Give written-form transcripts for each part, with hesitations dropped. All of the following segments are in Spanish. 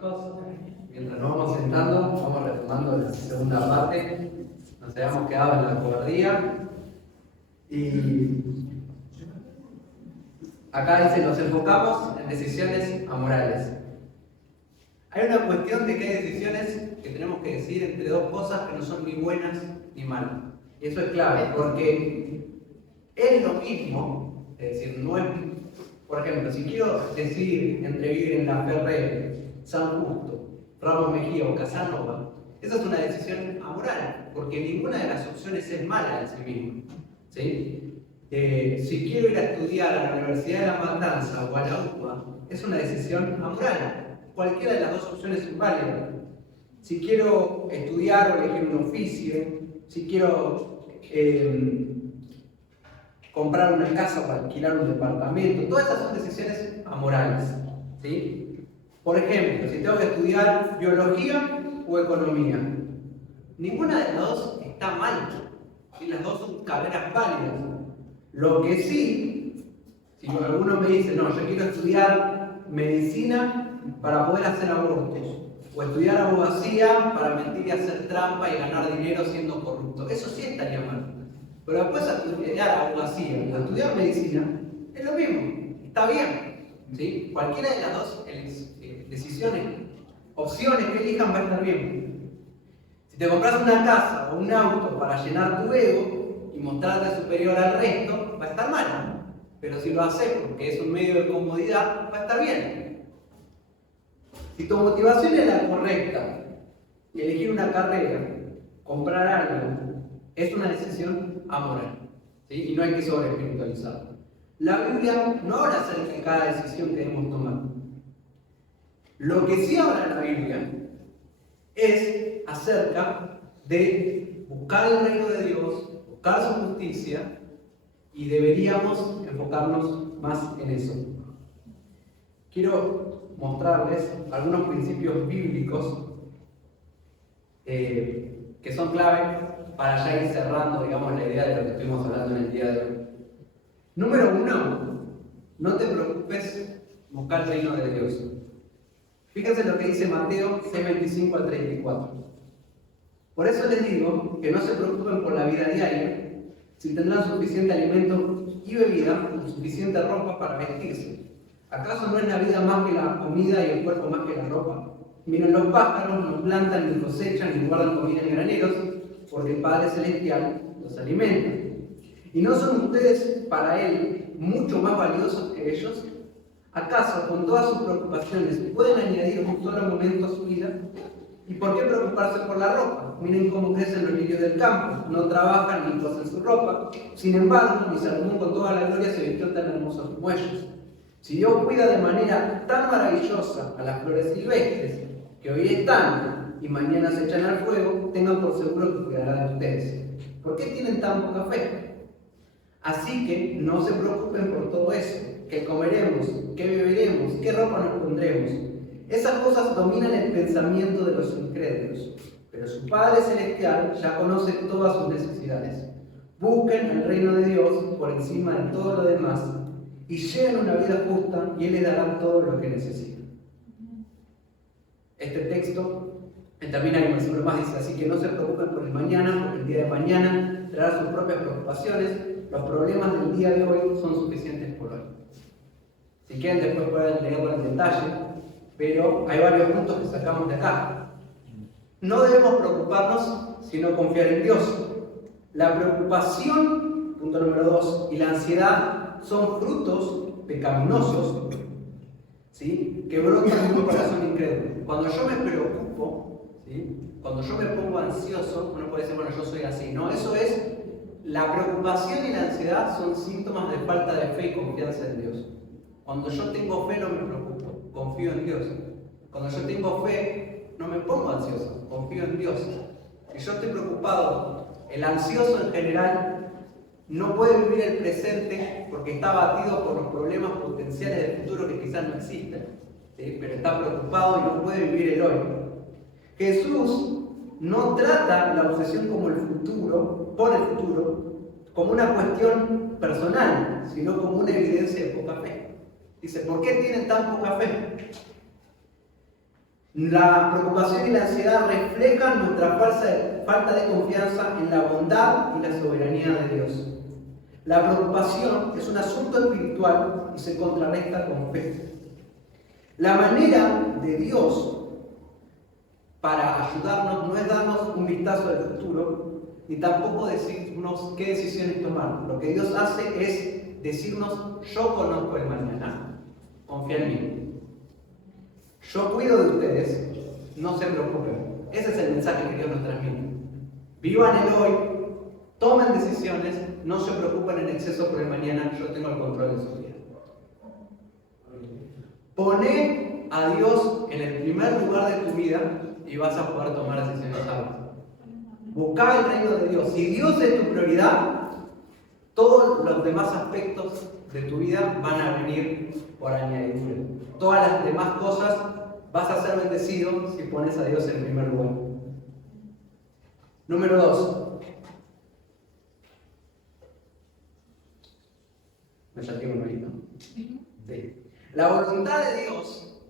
chicos. Mientras nos vamos sentando, vamos retomando la segunda parte. Nos habíamos quedado en la cobardía. Y acá dice, nos enfocamos en decisiones amorales. Hay una cuestión de que hay decisiones que tenemos que decidir entre dos cosas que no son ni buenas ni malas. Y eso es clave, porque es lo mismo, es decir, no es... Por ejemplo, si quiero decidir entre vivir en La Ferrere, San Justo, Ramos Mejía o Casanova, esa es una decisión amoral, porque ninguna de las opciones es mala en sí misma. ¿Sí? Si quiero ir a estudiar a la Universidad de La Matanza o a la UBA, es una decisión amoral. Cualquiera de las dos opciones es válida. Si quiero estudiar o elegir un oficio, si quiero comprar una casa o alquilar un departamento, todas esas son decisiones amorales. ¿Sí? Por ejemplo, si tengo que estudiar biología o economía, ninguna de las dos está mal. ¿Sí? Las dos son carreras válidas. Lo que sí, si alguno me dice, no, yo quiero estudiar medicina para poder hacer abortos, o estudiar abogacía para mentir y hacer trampa y ganar dinero siendo corrupto, eso sí estaría mal. Pero después estudiar abogacía o estudiar medicina es lo mismo, está bien. ¿Sí? Cualquiera de las dos decisiones, opciones que elijan va a estar bien. Si te compras una casa o un auto para llenar tu ego y mostrarte superior al resto, va a estar mal. Pero si lo haces porque es un medio de comodidad, va a estar bien. Si tu motivación es la correcta y elegir una carrera, comprar algo, es una decisión amoral. ¿Sí? Y no hay que sobreespiritualizarla. La Biblia no habla acerca de cada decisión que debemos tomar. Lo que sí habla la Biblia es acerca de buscar el reino de Dios, buscar su justicia, y deberíamos enfocarnos más en eso. Quiero mostrarles algunos principios bíblicos que son clave para ya ir cerrando, digamos, la idea de lo que estuvimos hablando en el día de hoy. Número 1, no te preocupes, buscar el reino de Dios. Fíjense lo que dice Mateo 6:25 al 34. Por eso les digo que no se preocupen por la vida diaria, si tendrán suficiente alimento y bebida y suficiente ropa para vestirse. ¿Acaso no es la vida más que la comida y el cuerpo más que la ropa? Miren, los pájaros no plantan, ni cosechan, ni guardan comida en graneros, porque el Padre Celestial los alimenta. ¿Y no son ustedes para Él mucho más valiosos que ellos? ¿Acaso con todas sus preocupaciones pueden añadir un solo momento a su vida? ¿Y por qué preocuparse por la ropa? Miren cómo crecen los lirios del campo, no trabajan ni cosen su ropa. Sin embargo, ni Salomón con toda la gloria se vistió tan hermoso como ellos. Si Dios cuida de manera tan maravillosa a las flores silvestres, que hoy están y mañana se echan al fuego, tengan por seguro que cuidará de ustedes. ¿Por qué tienen tan poca fe? Así que no se preocupen por todo eso. ¿Qué comeremos? ¿Qué beberemos? ¿Qué ropa nos pondremos? Esas cosas dominan el pensamiento de los incrédulos. Pero su Padre Celestial ya conoce todas sus necesidades. Busquen el reino de Dios por encima de todo lo demás y lleven una vida justa y Él les dará todo lo que necesitan. Este texto también hay un versículo más, dice, así que no se preocupen por el mañana, porque el día de mañana traerá sus propias preocupaciones. Los problemas del día de hoy son suficientes por hoy. Si quieren después pueden leerlo en detalle, pero hay varios puntos que sacamos de acá. No debemos preocuparnos, sino confiar en Dios. La preocupación, punto número 2, y la ansiedad son frutos pecaminosos, ¿sí?, que brotan de un corazón incrédulo. Cuando yo me preocupo, ¿sí?, cuando yo me pongo ansioso, uno puede decir, bueno, yo soy así. No, eso es, la preocupación y la ansiedad son síntomas de falta de fe y confianza en Dios. Cuando yo tengo fe no me preocupo, confío en Dios. Cuando yo tengo fe no me pongo ansioso, confío en Dios. Si yo estoy preocupado, el ansioso en general no puede vivir el presente porque está abatido por los problemas potenciales del futuro que quizás no existen, ¿sí?, pero está preocupado y no puede vivir el hoy. Jesús no trata la obsesión por el futuro, como una cuestión personal, sino como una evidencia de poca fe. Dice, ¿por qué tienen tan poca fe? La preocupación y la ansiedad reflejan nuestra falta de confianza en la bondad y la soberanía de Dios. La preocupación es un asunto espiritual y se contrarresta con fe. La manera de Dios para ayudarnos no es darnos un vistazo al futuro, ni tampoco decirnos qué decisiones tomar. Lo que Dios hace es decirnos: yo conozco el mañana, confía en mí. Yo cuido de ustedes, no se preocupen. Ese es el mensaje que Dios nos transmite. Vivan el hoy, tomen decisiones, no se preocupen en exceso por el mañana, yo tengo el control de su vida. Poné a Dios en el primer lugar de tu vida y vas a poder tomar decisiones sabias. Busca el reino de Dios. Si Dios es tu prioridad, todos los demás aspectos de tu vida van a venir por añadidura. Todas las demás cosas vas a ser bendecido si pones a Dios en primer lugar. Número 2. ¿Me ya tengo un oído? Sí. La voluntad de Dios.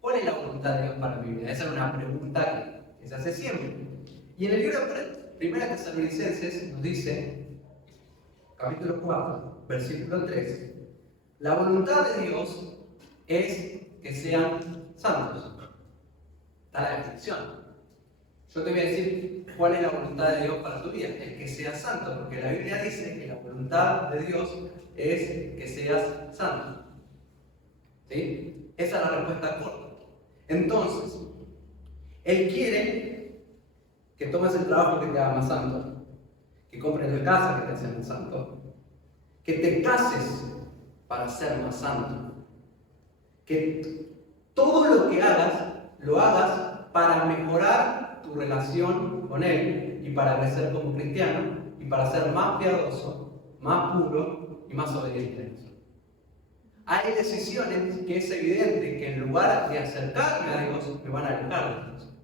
¿Cuál es la voluntad de Dios para mi vida? Esa es una pregunta que se hace siempre. Y en el libro de 1 Tesalonicenses nos dice, capítulo 4, versículo 3, la voluntad de Dios es que sean santos. Está la descripción. Yo te voy a decir cuál es la voluntad de Dios para tu vida. Es que seas santo, porque la Biblia dice que la voluntad de Dios es que seas santo. ¿Sí? Esa es la respuesta corta. Entonces, Él quiere que tomes el trabajo que te haga más santo, que compres la casa que te hace más santo, que te cases para ser más santo, que todo lo que hagas, lo hagas para mejorar tu relación con Él y para crecer como cristiano y para ser más piadoso, más puro y más obediente. Hay decisiones que es evidente que en lugar de acercarme a Dios, me van a alejar de Dios.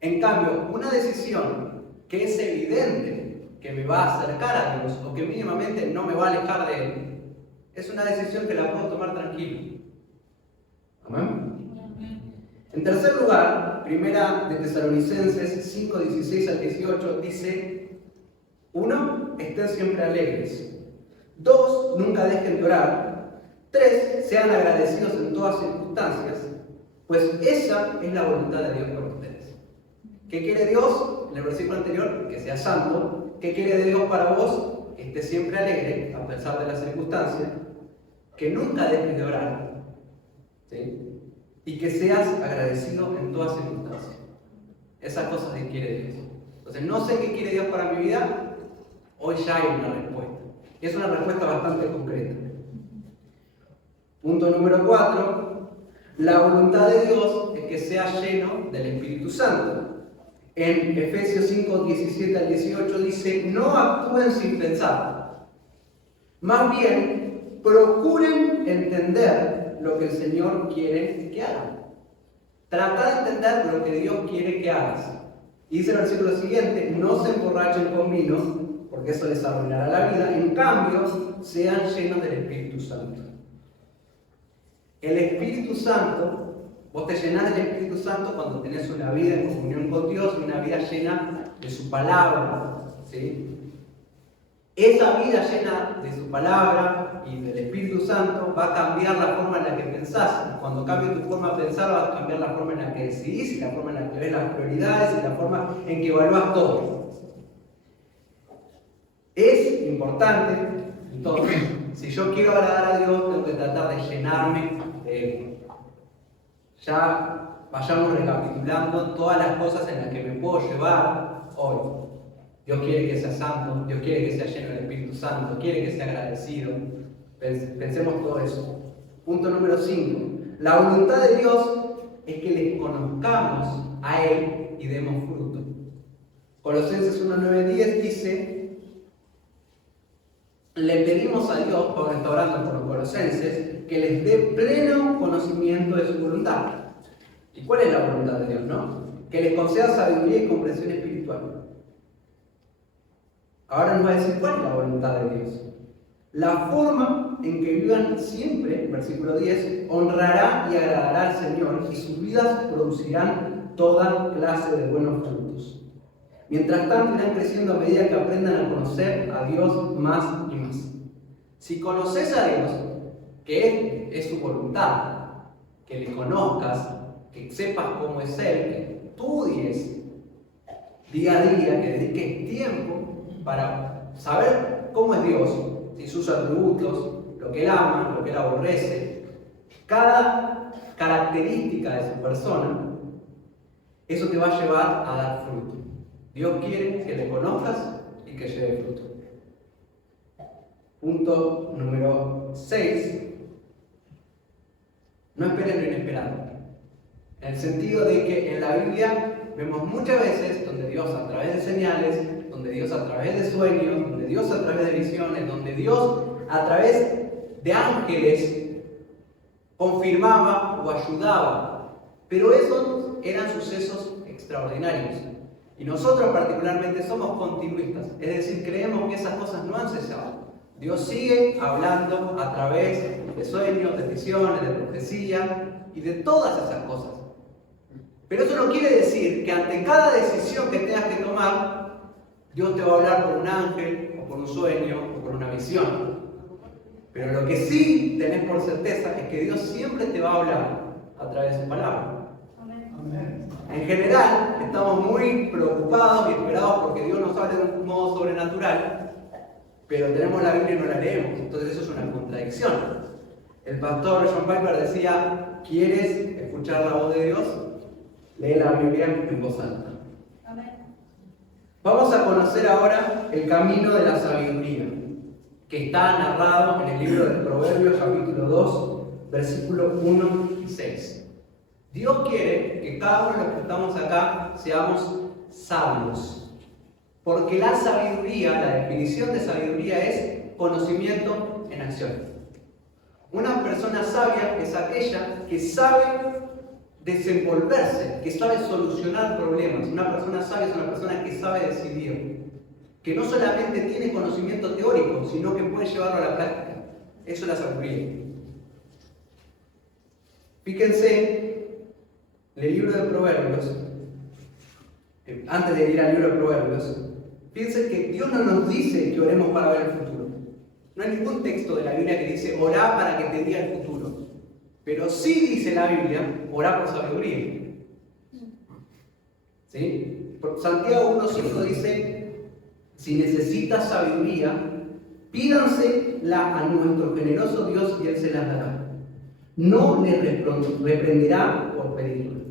En cambio, una decisión que es evidente que me va a acercar a Dios o que mínimamente no me va a alejar de Él, es una decisión que la puedo tomar tranquilo. ¿Amén? En tercer lugar, 1 Tesalonicenses 5, 16 al 18 dice: 1. Estén siempre alegres. 2. Nunca dejen de orar. 3. Sean agradecidos en todas circunstancias, pues esa es la voluntad de Dios para ustedes. ¿Qué quiere Dios? En el versículo anterior, que seas santo. ¿Qué quiere de Dios para vos? Que estés siempre alegre, a pesar de las circunstancias. Que nunca dejes de orar. ¿Sí? Y que seas agradecido en todas circunstancias. Esas cosas que quiere Dios. Entonces, no sé qué quiere Dios para mi vida. Hoy ya hay una respuesta. Y es una respuesta bastante concreta. Punto número 4. La voluntad de Dios es que sea lleno del Espíritu Santo. En Efesios 5, 17 al 18 dice: no actúen sin pensar. Más bien, procuren entender lo que el Señor quiere que hagan. Trata de entender lo que Dios quiere que hagas. Y dice el versículo siguiente: no se emborrachen con vino, porque eso les arruinará la vida. En cambio, sean llenos del Espíritu Santo. El Espíritu Santo, vos te llenás del Espíritu Santo cuando tenés una vida en comunión con Dios y una vida llena de su palabra. ¿Sí? Esa vida llena de su palabra y del Espíritu Santo va a cambiar la forma en la que pensás. Cuando cambie tu forma de pensar, va a cambiar la forma en la que decidís, y la forma en la que ves las prioridades, y la forma en que evalúas todo. Es importante, entonces, si yo quiero agradar a Dios, tengo que tratar de llenarme de Él. Ya vayamos recapitulando todas las cosas en las que me puedo llevar hoy. Dios quiere que sea santo, Dios quiere que sea lleno del Espíritu Santo, quiere que sea agradecido. Pensemos todo eso. Punto número 5. La voluntad de Dios es que le conozcamos a Él y demos fruto. Colosenses 1, 9, 10 dice: le pedimos a Dios, Pablo está orando por los colosenses, que les dé pleno conocimiento de su voluntad. ¿Y cuál es la voluntad de Dios, no? Que les conceda sabiduría y comprensión espiritual. Ahora nos va a decir cuál es la voluntad de Dios. La forma en que vivan siempre, versículo 10, honrará y agradará al Señor y sus vidas producirán toda clase de buenos frutos. Mientras tanto irán creciendo a medida que aprendan a conocer a Dios más y más. Si conoces a Dios, que es su voluntad, que le conozcas, que sepas cómo es Él, que estudies día a día, que dediques tiempo para saber cómo es Dios, y sus atributos, lo que Él ama, lo que Él aborrece, cada característica de su persona, eso te va a llevar a dar fruto. Dios quiere que le conozcas y que lleve fruto. Punto número 6. No esperes lo inesperado. En el sentido de que en la Biblia vemos muchas veces donde Dios a través de señales, donde Dios a través de sueños, donde Dios a través de visiones, donde Dios a través de ángeles confirmaba o ayudaba. Pero esos eran sucesos extraordinarios. Y nosotros particularmente somos continuistas, es decir, creemos que esas cosas no han cesado. Dios sigue hablando a través de sueños, de visiones, de profecía y de todas esas cosas. Pero eso no quiere decir que ante cada decisión que tengas que tomar, Dios te va a hablar por un ángel, o por un sueño, o por una visión. Pero lo que sí tenés por certeza es que Dios siempre te va a hablar a través de su palabra. Amén. En general, estamos muy preocupados y esperados porque Dios nos hable de un modo sobrenatural, pero tenemos la Biblia y no la leemos. Entonces eso es una contradicción. El pastor John Piper decía, ¿quieres escuchar la voz de Dios? Lee la Biblia en voz alta. Amén. Vamos a conocer ahora el camino de la sabiduría, que está narrado en el libro de Proverbios, capítulo 2, versículos 1 y 6. Dios quiere que cada uno de los que estamos acá seamos sabios. Porque la sabiduría, la definición de sabiduría es conocimiento en acción. Una persona sabia es aquella que sabe desenvolverse, que sabe solucionar problemas. Una persona sabia es una persona que sabe decidir, que no solamente tiene conocimiento teórico, sino que puede llevarlo a la práctica. Eso es la sabiduría. Fíjense, en el libro de Proverbios, antes de ir al libro de Proverbios, piensen que Dios no nos dice que oremos para ver el futuro. No hay ningún texto de la Biblia que dice orá para que te diga el futuro. Pero sí dice la Biblia, orá por sabiduría. ¿Sí? Santiago 1.5 dice, si necesitas sabiduría, pídansela a nuestro generoso Dios y Él se las dará. No le reprenderá por pedirlo.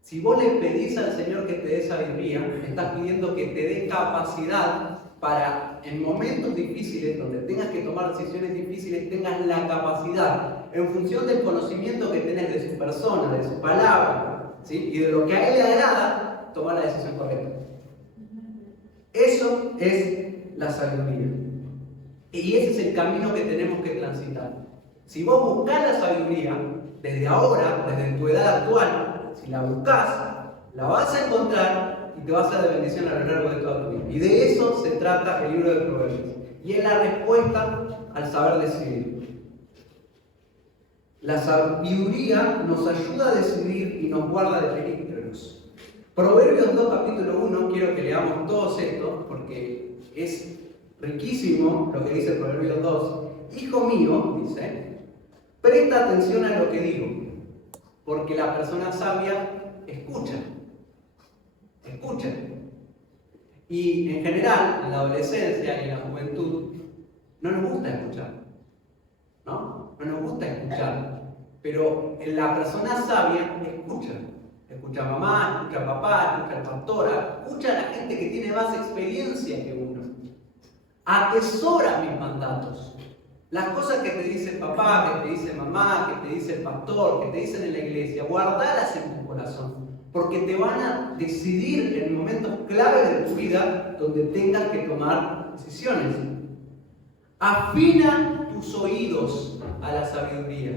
Si vos le pedís al Señor que te dé sabiduría, le estás pidiendo que te dé capacidad para, en momentos difíciles, donde tengas que tomar decisiones difíciles, tengas la capacidad, en función del conocimiento que tenés de su persona, de su palabra, ¿sí? Y de lo que a Él le agrada, tomar la decisión correcta. Eso es la sabiduría. Y ese es el camino que tenemos que transitar. Si vos buscás la sabiduría, desde ahora, desde tu edad actual, si la buscas, la vas a encontrar y te va a ser de bendición a lo largo de toda tu vida. Y de eso se trata el libro de Proverbios. Y es la respuesta al saber decidir. La sabiduría nos ayuda a decidir y nos guarda de peligros. Proverbios 2, capítulo 1, quiero que leamos todos esto porque es riquísimo lo que dice Proverbios 2. Hijo mío, dice, presta atención a lo que digo. Porque la persona sabia escucha. Escucha. Y en general, en la adolescencia y en la juventud, no nos gusta escuchar. ¿No? No nos gusta escuchar. Pero la persona sabia escucha. Escucha a mamá, escucha a papá, escucha al pastor, escucha a la gente que tiene más experiencia que uno. Atesora mis mandatos. Las cosas que te dice papá, que te dice mamá, que te dice el pastor, que te dicen en la iglesia, guardalas en tu corazón, porque te van a decidir en momentos claves de tu vida donde tengas que tomar decisiones. Afina tus oídos a la sabiduría.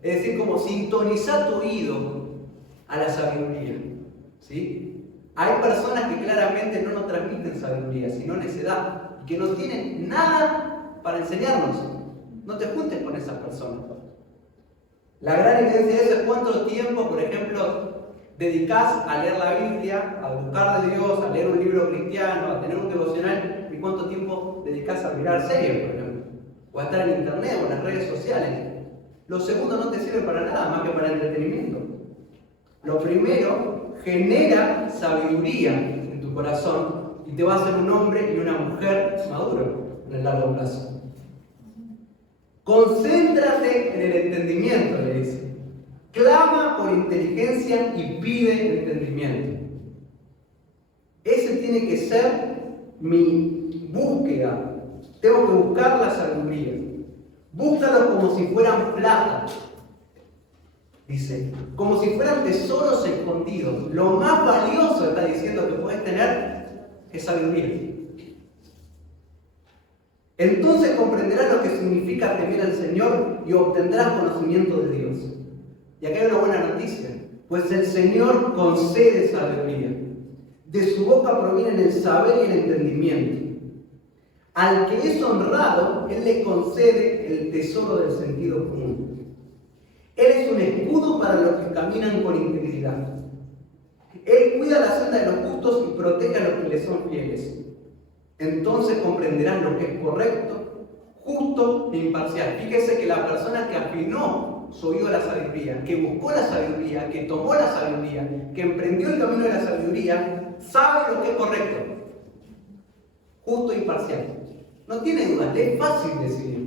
Es decir, como sintoniza tu oído a la sabiduría. ¿Sí? Hay personas que claramente no nos transmiten sabiduría, sino necedad. que no tienen nada para enseñarnos. No te juntes con esa persona. La gran evidencia de eso es cuánto tiempo, por ejemplo, dedicás a leer la Biblia, a buscar de Dios, a leer un libro cristiano, a tener un devocional, y cuánto tiempo dedicás a mirar series, por ejemplo, o a estar en internet o en las redes sociales. Lo segundo no te sirve para nada más que para entretenimiento. Lo primero genera sabiduría en tu corazón y te va a hacer un hombre y una mujer maduro en el largo plazo. Concéntrate en el entendimiento, le dice. Clama por inteligencia y pide entendimiento. Ese tiene que ser mi búsqueda. Tengo que buscar la sabiduría. Búscalo como si fueran plata. Dice, como si fueran tesoros escondidos. Lo más valioso, está diciendo, que puedes tener es sabiduría. Entonces comprenderás lo que significa temer al Señor y obtendrás conocimiento de Dios. Y acá hay una buena noticia, pues el Señor concede sabiduría. De su boca provienen el saber y el entendimiento. Al que es honrado, Él le concede el tesoro del sentido común. Él es un escudo para los que caminan con integridad. Él cuida la senda de los justos y protege a los que le son fieles. Entonces comprenderán lo que es correcto, justo e imparcial. Fíjese que la persona que afinó su oído a la sabiduría, que buscó la sabiduría, que tomó la sabiduría, que emprendió el camino de la sabiduría, sabe lo que es correcto, justo e imparcial. No tiene dudas, le es fácil decidir.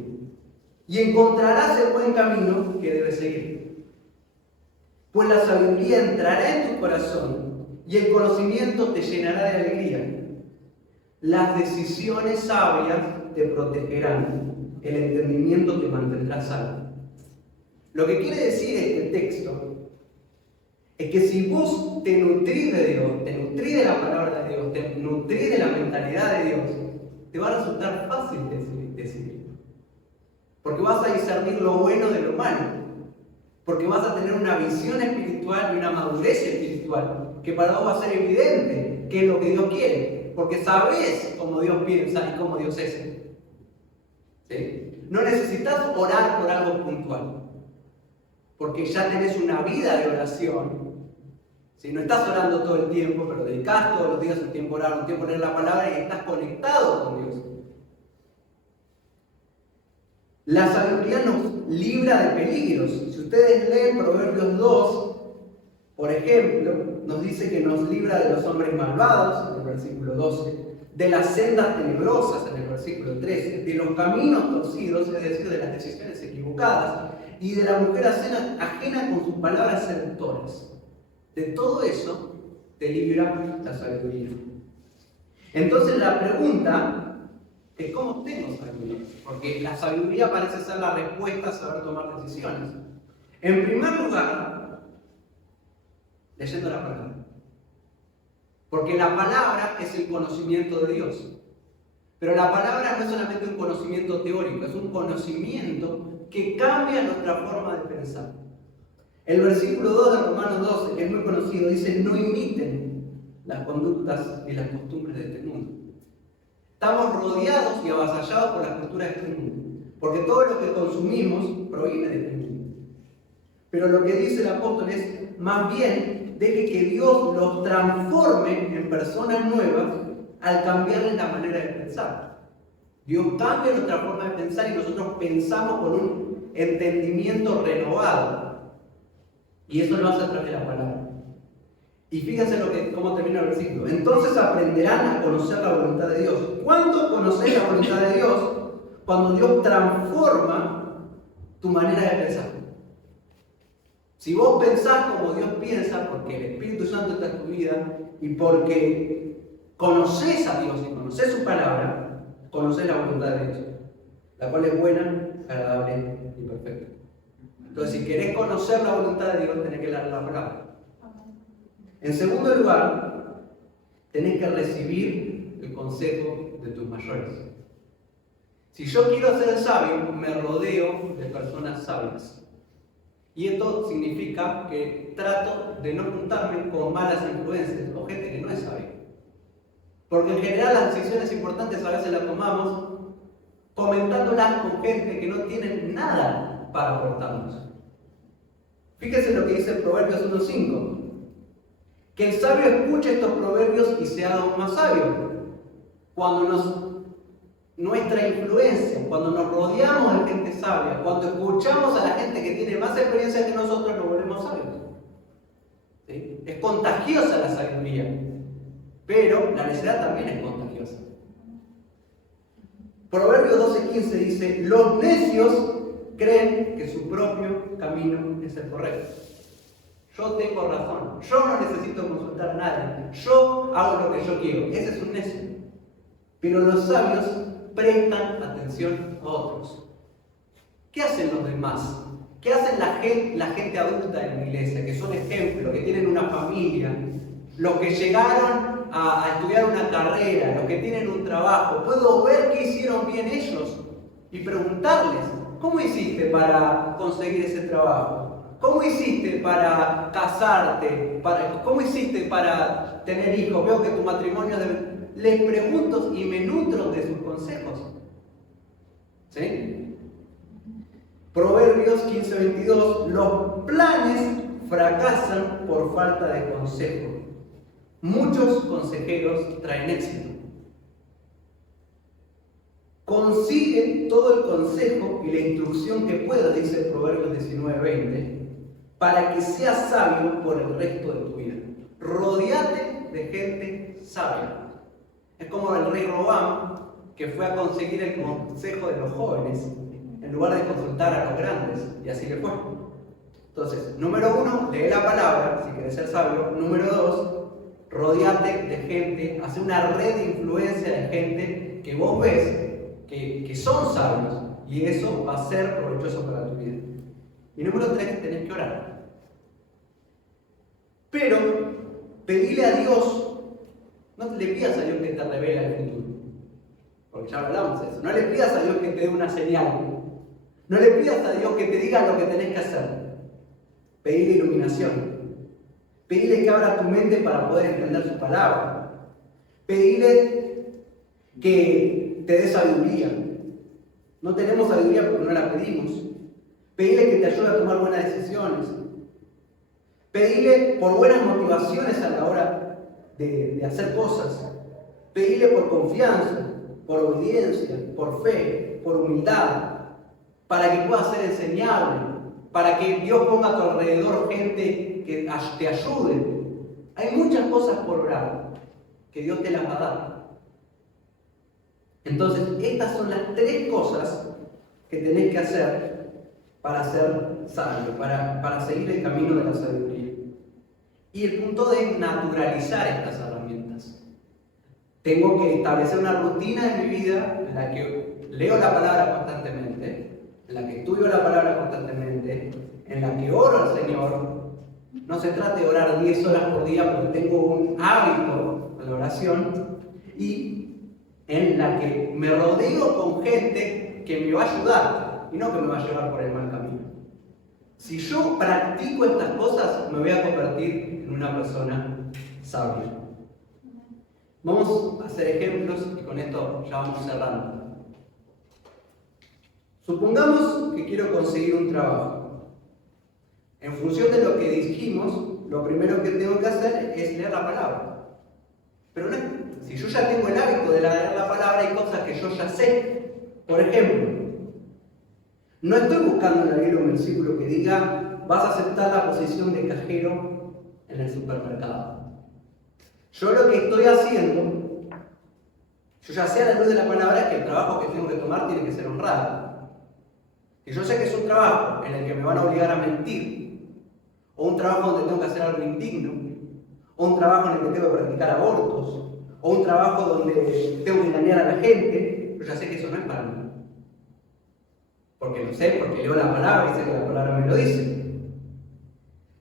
Y encontrarás el buen camino que debes seguir. Pues la sabiduría entrará en tu corazón y el conocimiento te llenará de alegría. Las decisiones sabias te protegerán, el entendimiento te mantendrá salvo. Lo que quiere decir este texto es que si vos te nutrís de Dios, te nutrís de la palabra de Dios, te nutrís de la mentalidad de Dios, te va a resultar fácil decidir. Porque vas a discernir lo bueno de lo malo. Porque vas a tener una visión espiritual y una madurez espiritual que para vos va a ser evidente qué es lo que Dios quiere. Porque sabés cómo Dios piensa y cómo Dios es. ¿Sí? No necesitas orar por algo puntual. Porque ya tenés una vida de oración. ¿Sí? No estás orando todo el tiempo, pero dedicás todos los días un tiempo a orar, un tiempo a leer la palabra y estás conectado con Dios. La sabiduría nos libra de peligros. Si ustedes leen Proverbios 2, por ejemplo, nos dice que nos libra de los hombres malvados, en el versículo 12, de las sendas tenebrosas, en el versículo 13, de los caminos torcidos, es decir, de las decisiones equivocadas, y de la mujer ajena con sus palabras seductoras. De todo eso te libra la sabiduría. Entonces la pregunta es ¿cómo tengo sabiduría? Porque la sabiduría parece ser la respuesta a saber tomar decisiones. En primer lugar, leyendo la palabra. Porque la palabra es el conocimiento de Dios. Pero la palabra no es solamente un conocimiento teórico, es un conocimiento que cambia nuestra forma de pensar. El versículo 2 de Romanos 12, que es muy conocido, dice: no imiten las conductas y las costumbres de este mundo. Estamos rodeados y avasallados por las culturas de este mundo, porque todo lo que consumimos proviene de este mundo. Pero lo que dice el apóstol es, más bien, deje que Dios los transforme en personas nuevas al cambiarles la manera de pensar. Dios cambia nuestra forma de pensar y nosotros pensamos con un entendimiento renovado. Y eso lo hace a través de la palabra. Y fíjense cómo termina el versículo. Entonces aprenderán a conocer la voluntad de Dios. ¿Cuándo conocés la voluntad de Dios? Cuando Dios transforma tu manera de pensar. Si vos pensás como Dios piensa, porque el Espíritu Santo está en tu vida y porque conocés a Dios y conocés su palabra, conocés la voluntad de Dios, la cual es buena, agradable y perfecta. Entonces, si querés conocer la voluntad de Dios, tenés que leer la palabra. En segundo lugar, tenés que recibir el consejo de tus mayores. Si yo quiero ser sabio, me rodeo de personas sabias. Y esto significa que trato de no juntarme con malas influencias o gente que no es sabia. Porque en general las decisiones importantes a veces las tomamos comentándolas con gente que no tiene nada para aportarnos. Fíjense lo que dice Proverbios 1:5. Que el sabio escuche estos proverbios y sea aún más sabio. Cuando nuestra influencia, cuando nos rodeamos de gente sabia, cuando escuchamos a la gente que tiene más experiencia que nosotros, nos volvemos sabios. ¿Sí? Es contagiosa la sabiduría, pero la necedad también es contagiosa. Proverbios 12:15 dice: los necios creen que su propio camino es el correcto. Yo tengo razón, yo no necesito consultar a nadie, yo hago lo que yo quiero. Ese es un necio. Pero los sabios prestan atención a otros. ¿Qué hacen los demás? ¿Qué hacen la gente adulta en la iglesia? Que son ejemplos, que tienen una familia, los que llegaron a estudiar una carrera, los que tienen un trabajo. Puedo ver qué hicieron bien ellos y preguntarles: ¿cómo hiciste para conseguir ese trabajo? ¿Cómo hiciste para casarte? ¿Cómo hiciste para tener hijos? Veo que tu matrimonio debe... Les pregunto y me nutro de sus consejos. ¿Sí? Proverbios 15:22. Los planes fracasan por falta de consejo. Muchos consejeros traen éxito. Consigue todo el consejo y la instrucción que puedas, dice Proverbios 19:20, para que seas sabio por el resto de tu vida. Rodéate de gente sabia. Es como el rey Robam, que fue a conseguir el consejo de los jóvenes en lugar de consultar a los grandes, y así le fue. Entonces, número 1, lee la palabra si quieres ser sabio. Número 2, rodéate de gente, hace una red de influencia de gente que vos ves que son sabios, y eso va a ser provechoso para tu vida. Y número 3, tenés que orar. Pero pedile a Dios, no le pidas a Dios que te revele el futuro, porque ya hablamos de eso. No le pidas a Dios que te dé una señal, no le pidas a Dios que te diga lo que tenés que hacer. Pedile iluminación, pedile que abra tu mente para poder entender su palabra, pedile que te dé sabiduría. No tenemos sabiduría porque no la pedimos. Pedile que te ayude a tomar buenas decisiones. Pedile por buenas motivaciones a la hora de hacer cosas. Pedile por confianza, por obediencia, por fe, por humildad, para que puedas ser enseñable, para que Dios ponga a tu alrededor gente que te ayude. Hay muchas cosas por orar que Dios te las va a dar. Entonces, estas son las 3 cosas que tenés que hacer para ser sabio, para seguir el camino de la sabiduría. Y el punto de naturalizar estas herramientas. Tengo que establecer una rutina en mi vida en la que leo la palabra constantemente, en la que estudio la palabra constantemente, en la que oro al Señor. No se trata de orar 10 horas por día porque tengo un hábito de la oración, y en la que me rodeo con gente que me va a ayudar y no que me va a llevar por el mal camino. Si yo practico estas cosas, me voy a convertir en una persona sabia. Vamos a hacer ejemplos y con esto ya vamos cerrando. Supongamos que quiero conseguir un trabajo. En función de lo que dijimos, lo primero que tengo que hacer es leer la palabra. Pero no, si yo ya tengo el hábito de leer la palabra, hay cosas que yo ya sé. Por ejemplo, no estoy buscando en la Biblia un versículo que diga: vas a aceptar la posición de cajero en el supermercado. Yo lo que estoy haciendo, yo ya sé a la luz de la palabra que el trabajo que tengo que tomar tiene que ser honrado. Y yo sé que es un trabajo en el que me van a obligar a mentir, o un trabajo donde tengo que hacer algo indigno, o un trabajo en el que tengo que practicar abortos, o un trabajo donde tengo que engañar a la gente. Yo ya sé que eso no es para mí. Porque lo sé, porque leo la palabra y sé que la palabra me lo dice.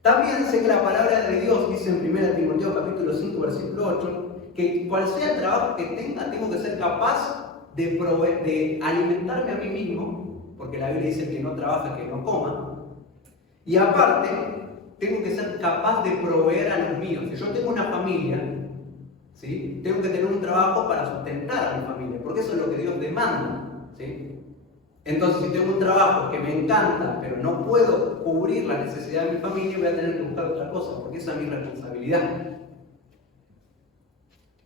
También sé que la palabra de Dios dice en 1 Timoteo capítulo 5, versículo 8, que cual sea el trabajo que tenga, tengo que ser capaz de alimentarme a mí mismo, porque la Biblia dice que no trabaja, que no coma. Y aparte, tengo que ser capaz de proveer a los míos. Si yo tengo una familia, ¿sí? Tengo que tener un trabajo para sustentar a mi familia, porque eso es lo que Dios demanda, ¿sí? Entonces, si tengo un trabajo que me encanta, pero no puedo cubrir la necesidad de mi familia, voy a tener que buscar otra cosa, porque esa es mi responsabilidad.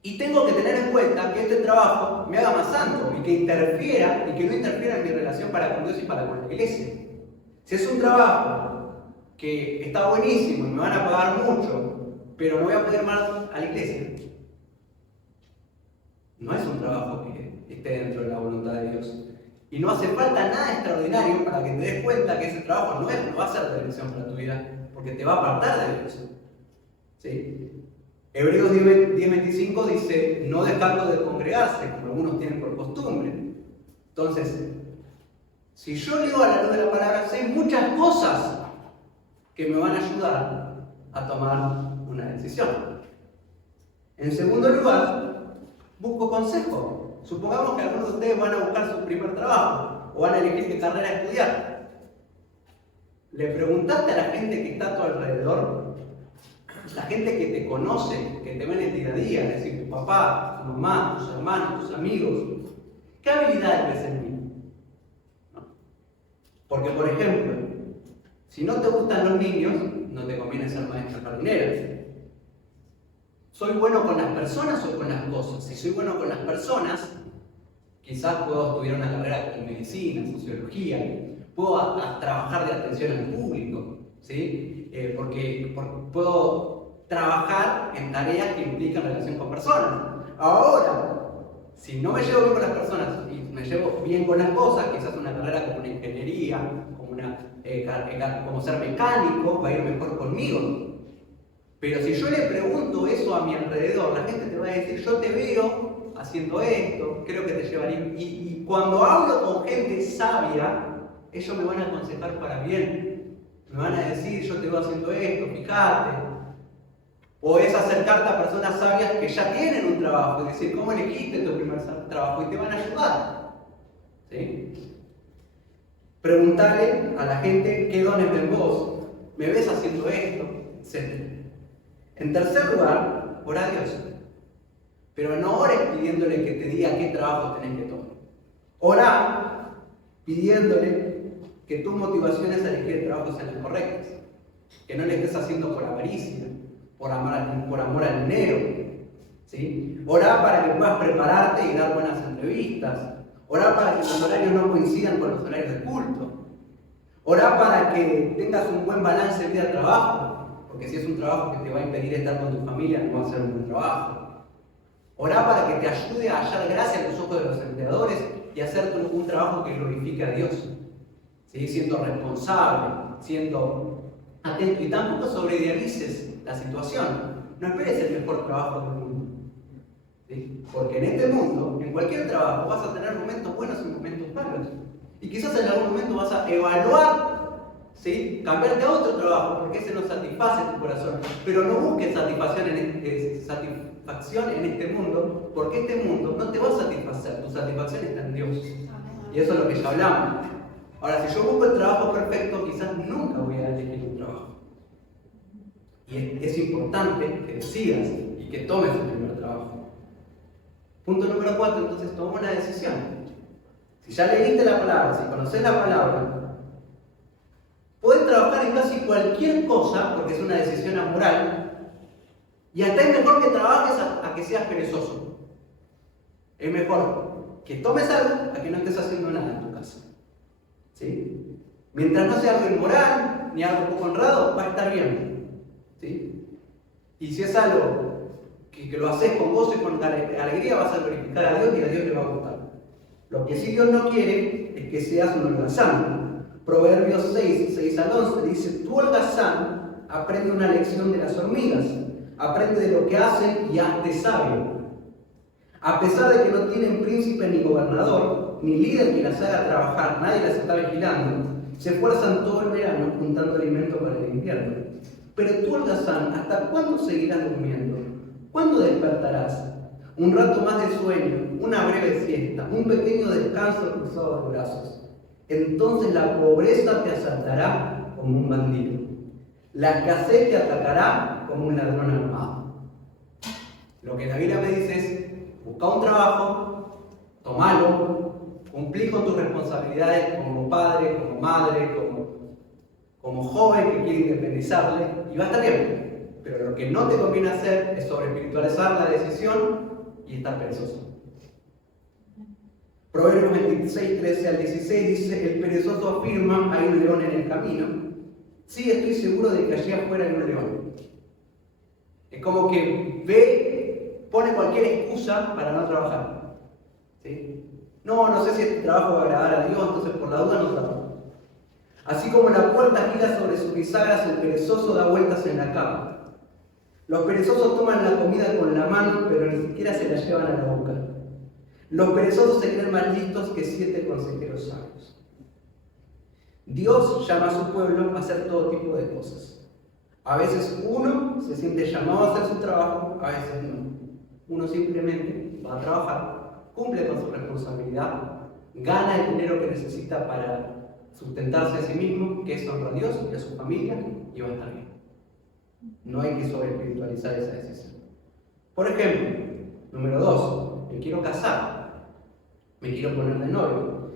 Y tengo que tener en cuenta que este trabajo me haga más santo y que interfiera y que no interfiera en mi relación para con Dios y para con la iglesia. Si es un trabajo que está buenísimo y me van a pagar mucho, pero no voy a poder más a la iglesia, no es un trabajo que esté dentro de la voluntad de Dios. Y no hace falta nada extraordinario para que te des cuenta que ese trabajo no va a ser de bendición para tu vida, porque te va a apartar de Dios. ¿Sí? Hebreos 10:25 dice, no dejando de congregarse, como algunos tienen por costumbre. Entonces, si yo leo a la luz de la palabra, sé muchas cosas que me van a ayudar a tomar una decisión. En segundo lugar, busco consejo. Supongamos que algunos de ustedes van a buscar su primer trabajo o van a elegir qué carrera estudiar. ¿Le preguntaste a la gente que está a tu alrededor? La gente que te conoce, que te ve en el día a día, es decir, tu papá, tu mamá, tus hermanos, tus amigos, ¿qué habilidades ves en mí? ¿No? Porque, por ejemplo, si no te gustan los niños, no te conviene ser maestra jardinera. ¿Soy bueno con las personas o con las cosas? Si soy bueno con las personas, quizás puedo estudiar una carrera en medicina, sociología, puedo trabajar de atención al público, ¿sí? Porque puedo trabajar en tareas que implican relación con personas. Ahora, si no me llevo bien con las personas y me llevo bien con las cosas, quizás una carrera como una ingeniería, como ser mecánico, va a ir mejor conmigo. Pero si yo le pregunto eso a mi alrededor, la gente te va a decir, yo te veo haciendo esto, creo que te llevaría. Y cuando hablo con gente sabia, ellos me van a aconsejar para bien. Me van a decir, yo te veo haciendo esto, fíjate. O es acercarte a personas sabias que ya tienen un trabajo y decir, ¿cómo elegiste tu primer trabajo? Y te van a ayudar. ¿Sí? Preguntarle a la gente qué dones ven vos, ¿me ves haciendo esto? Etc. En tercer lugar, ora a Dios. Pero no ores pidiéndole que te diga qué trabajo tenés que tomar. Ora pidiéndole que tus motivaciones a elegir el trabajo sean las correctas. Que no le estés haciendo por avaricia, por amor al dinero. ¿Sí? Ora para que puedas prepararte y dar buenas entrevistas. Ora para que los horarios no coincidan con los horarios del culto. Ora para que tengas un buen balance de vida-trabajo. Porque si es un trabajo que te va a impedir estar con tu familia, no va a ser un buen trabajo. Orá para que te ayude a hallar gracia en los ojos de los empleadores y hacer un trabajo que glorifique a Dios. ¿Sí? Siendo responsable, siendo atento. Y tampoco sobreidealices la situación. No esperes el mejor trabajo del mundo. ¿Sí? Porque en este mundo, en cualquier trabajo, vas a tener momentos buenos y momentos malos. Y quizás en algún momento vas a evaluar, ¿sí? Cambiarte a otro trabajo porque ese no satisface tu corazón. Pero no busques satisfacción en este mundo, porque este mundo no te va a satisfacer. Tu satisfacción está en Dios. Y eso es lo que ya hablamos. Ahora, si yo busco el trabajo perfecto, quizás nunca voy a elegir un trabajo. Y es importante que decidas y que tomes el primer trabajo. Punto número 4, entonces toma una decisión. Si ya leíste la palabra, si conoces la palabra, puedes trabajar en casi cualquier cosa, porque es una decisión amoral, y hasta es mejor que trabajes a que seas perezoso. Es mejor que tomes algo a que no estés haciendo nada en tu casa. ¿Sí? Mientras no sea algo inmoral, ni algo poco honrado, va a estar bien. ¿Sí? Y si es algo que lo haces con gozo y con alegría, vas a glorificar a Dios y a Dios le va a gustar. Lo que sí Dios no quiere es que seas un holgazán. Proverbios 6 al 11 dice, tú holgazán aprende una lección de las hormigas, aprende de lo que hacen y hazte sabio. A pesar de que no tienen príncipe ni gobernador, ni líder que las haga trabajar, nadie las está vigilando, se esfuerzan todo el verano juntando alimento para el invierno. Pero tú, holgazán, ¿hasta cuándo seguirás durmiendo? ¿Cuándo despertarás? Un rato más de sueño, una breve siesta, un pequeño descanso cruzado de brazos. Entonces la pobreza te asaltará como un bandido. La escasez te atacará como un ladrón armado. Lo que la Biblia me dice es, busca un trabajo, tomalo, cumplí con tus responsabilidades como padre, como madre, como joven que quiere independizarle, y va a estar bien. Pero lo que no te conviene hacer es sobre espiritualizar la decisión y estar perezoso. Proverbios 26, 13 al 16 dice, el perezoso afirma, hay un león en el camino. Sí, estoy seguro de que allí afuera hay un león. Es como que ve, pone cualquier excusa para no trabajar. ¿Sí? No sé si este trabajo va a agradar a Dios, entonces por la duda no trabajo. Así como la puerta gira sobre sus bisagras, el perezoso da vueltas en la cama. Los perezosos toman la comida con la mano, pero ni siquiera se la llevan a la boca. Los perezosos se creen más listos que 7 consejeros sabios. Dios llama a su pueblo a hacer todo tipo de cosas. A veces uno se siente llamado a hacer su trabajo, a veces no. Uno simplemente va a trabajar, cumple con su responsabilidad, gana el dinero que necesita para sustentarse a sí mismo, que es honra a Dios y a su familia, y va a estar bien. No hay que sobreespiritualizar esa decisión. Por ejemplo, número 2, me quiero casar, me quiero poner de novio.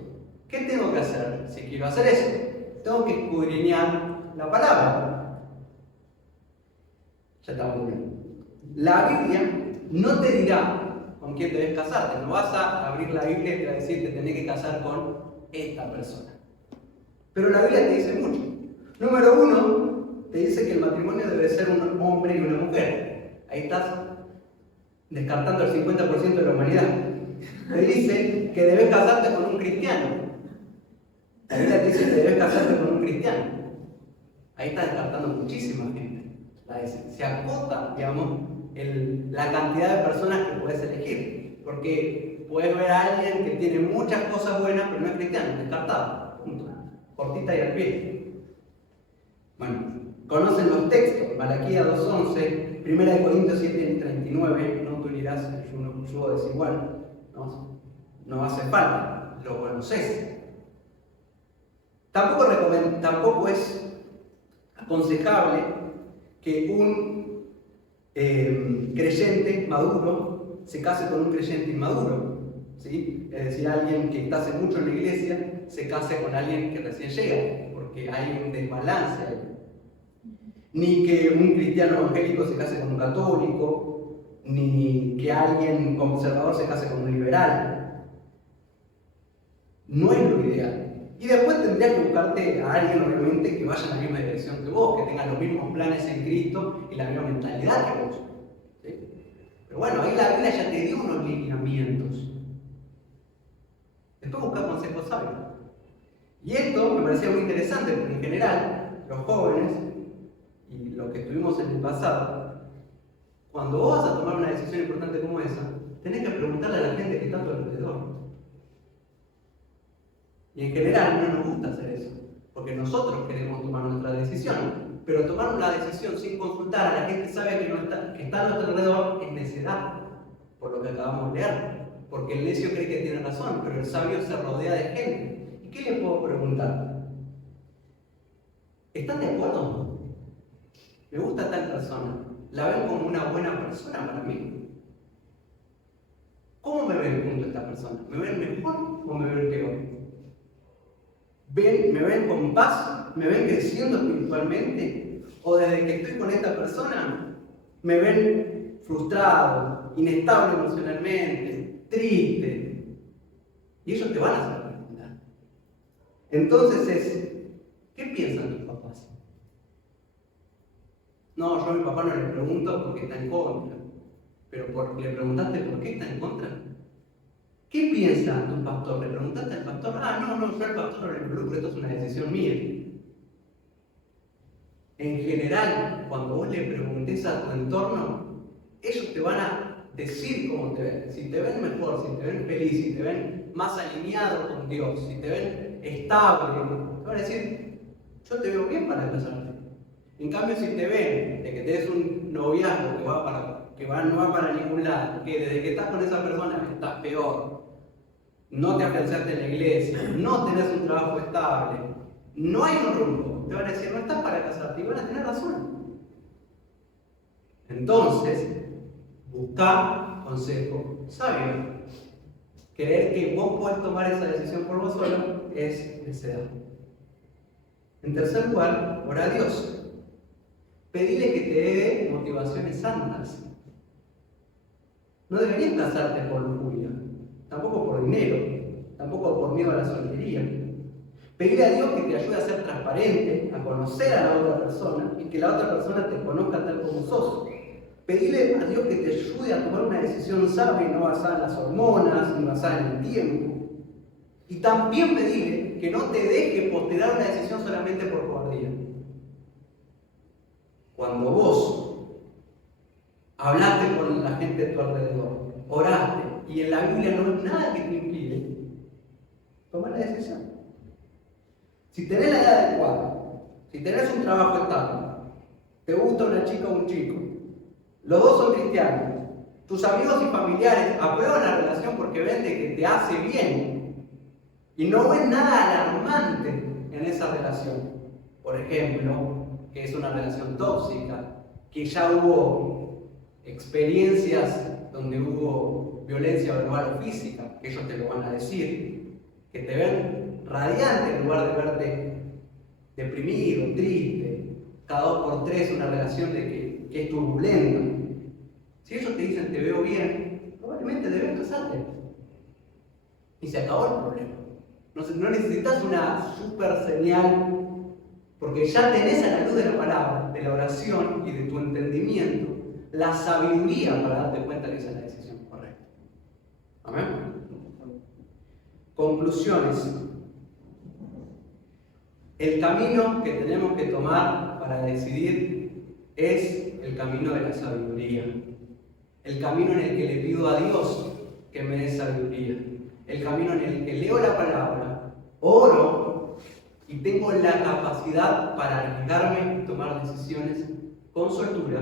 ¿Qué tengo que hacer si quiero hacer eso? Tengo que escudriñar la palabra. Ya estamos bien. La Biblia no te dirá con quién debes casarte. No vas a abrir la Biblia y te va a decir te tenés que casar con esta persona. Pero la Biblia te dice mucho. Número 1, te dice que el matrimonio debe ser un hombre y una mujer. Ahí estás descartando el 50% de la humanidad. Te dice que debes casarte con un cristiano. La Biblia te dice que debes casarte con un cristiano. Ahí estás descartando muchísima gente. Se acota, digamos, la cantidad de personas que puedes elegir. Porque puedes ver a alguien que tiene muchas cosas buenas, pero no es cristiano, descartado. Punto. Cortita y al pie. Bueno, conocen los textos, Malaquías 2:11, 1 Corintios 7:39, no tú unirás un yugo desigual. No hace falta, lo conoces. Tampoco es aconsejable que un creyente maduro se case con un creyente inmaduro. ¿Sí? Es decir, alguien que está hace mucho en la iglesia se case con alguien que recién llega, porque hay un desbalance ahí. Ni que un cristiano evangélico se case con un católico, ni que alguien conservador se case con un liberal. No es lo ideal. Y después tendrías que buscarte a alguien, obviamente, que vaya en la misma dirección que vos, que tenga los mismos planes en Cristo y la misma mentalidad que vos. ¿Sí? Pero bueno, ahí la Biblia ya te dio unos lineamientos. Después buscar consejos sabios. Y esto me parecía muy interesante, porque en general, los jóvenes, y los que estuvimos en el pasado, cuando vos vas a tomar una decisión importante como esa, tenés que preguntarle a la gente que está a tu alrededor. Y en general no nos gusta hacer eso, porque nosotros queremos tomar nuestra decisión, pero tomar una decisión sin consultar a la gente sabia que está a nuestro alrededor es necedad, por lo que acabamos de leer. Porque el necio cree que tiene razón, pero el sabio se rodea de gente. ¿Y qué le puedo preguntar? ¿Están de acuerdo? Me gusta tal persona. ¿La ven como una buena persona para mí? ¿Cómo me ven junto a esta persona? ¿Me ven mejor o me ven peor? ¿Me ven con paz? ¿Me ven creciendo espiritualmente? ¿O desde que estoy con esta persona me ven frustrado, inestable emocionalmente, triste? Y ellos te van a hacer preguntar. Entonces ¿qué piensan tus papás? No, yo a mi papá no le pregunto porque está en contra. Pero le preguntaste por qué está en contra. ¿Qué piensa tu pastor? ¿Le preguntaste al pastor? No, yo al pastor no le involucro, esto es una decisión mía. En general, cuando vos le preguntes a tu entorno, ellos te van a decir cómo te ven. Si te ven mejor, si te ven feliz, si te ven más alineado con Dios, si te ven estable, te van a decir, yo te veo bien para casarte. En cambio, si te ven de que tenés un noviazgo que no va para ningún lado, que desde que estás con esa persona estás peor, no te afianzaste en la iglesia, no tenés un trabajo estable, no hay un rumbo, te van a decir, no estás para casarte, y van a tener razón. Entonces, Buscá consejo sabio. Creer que vos podés tomar esa decisión por vos solo es necedad. En tercer lugar, ora a Dios. Pedile que te dé motivaciones santas. No deberías casarte por lujuria, tampoco por dinero, tampoco por miedo a la soltería. Pedile a Dios que te ayude a ser transparente, a conocer a la otra persona y que la otra persona te conozca tal como sos. Pedile a Dios que te ayude a tomar una decisión sabia y no basada en las hormonas ni basada en el tiempo. Y también pedile que no te deje postergar una decisión solamente por cobardía. Cuando vos hablaste con la gente de tu alrededor, oraste, y en la Biblia no hay nada que te impide tomar la decisión. Si tenés la edad adecuada, si tenés un trabajo estable, te gusta una chica o un chico, los dos son cristianos, tus amigos y familiares aprueban la relación porque ven de que te hace bien y no ven nada alarmante en esa relación. Por ejemplo, que es una relación tóxica, que ya hubo experiencias donde hubo violencia verbal o física, que ellos te lo van a decir, que te ven radiante en lugar de verte deprimido, triste, cada 2 por 3 una relación de que es turbulenta. Si ellos te dicen te veo bien, probablemente debes casarte. Y se acabó el problema. No necesitas una super señal, porque ya tenés a la luz de la palabra, de la oración y de tu entendimiento, la sabiduría para darte cuenta que esa es la decisión correcta. Amén. Conclusiones. El camino que tenemos que tomar para decidir es el camino de la sabiduría. El camino en el que le pido a Dios que me dé sabiduría. El camino en el que leo la palabra, oro y tengo la capacidad para arriesgarme y tomar decisiones con soltura,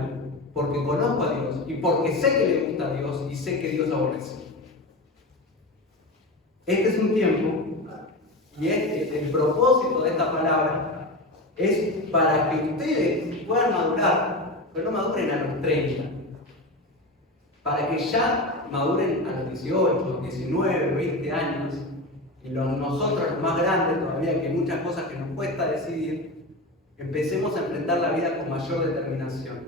porque conozco a Dios y porque sé que le gusta a Dios y sé que Dios lo aborrece. Este es un tiempo, y el propósito de esta palabra es para que ustedes puedan madurar, pero no maduren a los 30, para que ya maduren a los 18, 19, 20 años, y nosotros los más grandes todavía, que muchas cosas que nos cuesta decidir, empecemos a enfrentar la vida con mayor determinación,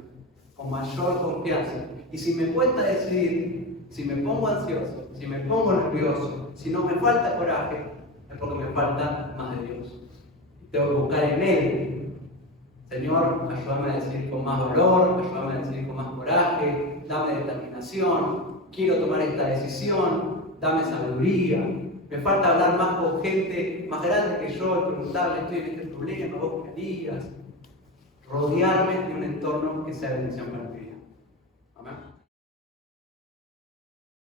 con mayor confianza. Y si me cuesta decidir, si me pongo ansioso, si me pongo nervioso, si no me falta coraje, es porque me falta más de Dios. Tengo que buscar en Él. Señor, ayúdame a decidir con más valor, ayúdame a decidir con más coraje, dame determinación, quiero tomar esta decisión, dame sabiduría. Me falta hablar más con gente más grande que yo, preguntarle, estoy en este problema, ¿vos qué harías? Rodearme de un entorno que sea bendición para mi vida.